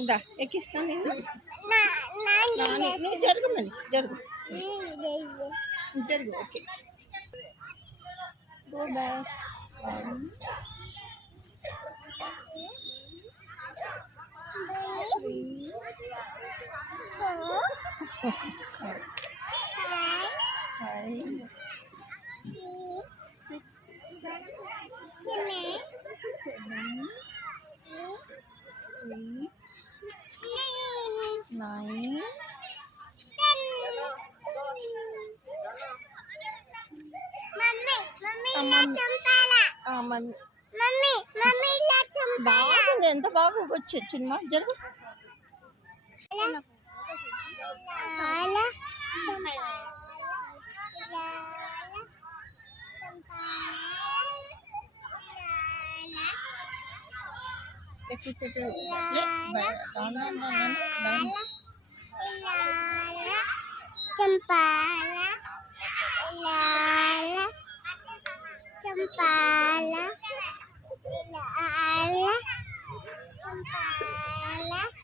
ఇందా ఎక్కిస్తాను నేను. నువ్వు జరగమని జరుగు జరుగు. Okay go back. బాగుంది, ఎంత బాగా వచ్చు చిన్న జరుగు. చంపాల